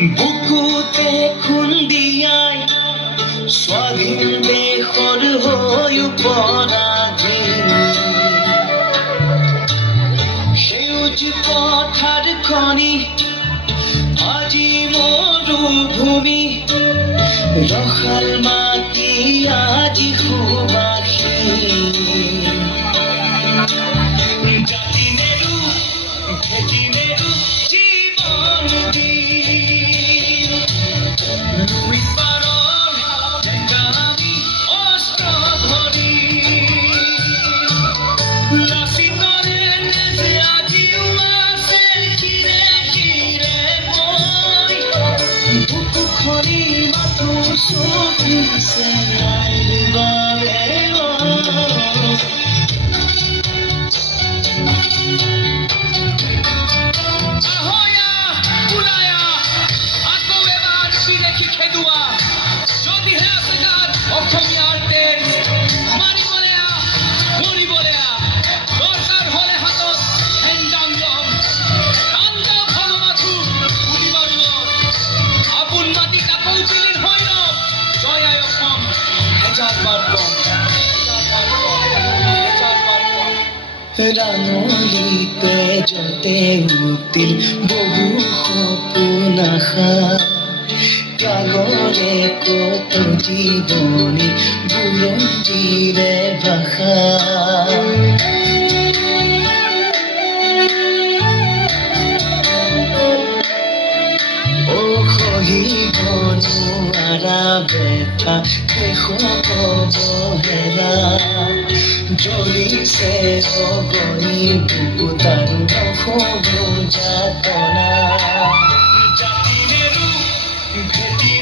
বুকুতে খুন্দিয়াই স্বাধীন দেশৰ হৈ পৰাধীন সেউজ পথাৰ খনি আজি মৰুভূমি ৰসাল মাটি আজি সুবাসী জাতি নেৰু ভেটি নেৰু জীৱন দিন লুই পাৰৰ ডেকা আমি অস্ত্ৰ ধৰি লাচিতৰে নেজে আজিও আছে শিৰে শিৰে বৈ বুকুখনি মাথো চপিছে নাইৰ বাবে ৰাঙলিতে যতে উঠিল বহু সপোন আশা ত্যাগৰে কত জীৱনী বুৰঞ্জীৰে ভাষা সহিব নোৱাৰা ব্যথা শেষ অৱহেলা জ্বলিছে অগণি বুকুত আৰু নহ'ব যাতনা জাতি নেৰু ভেটি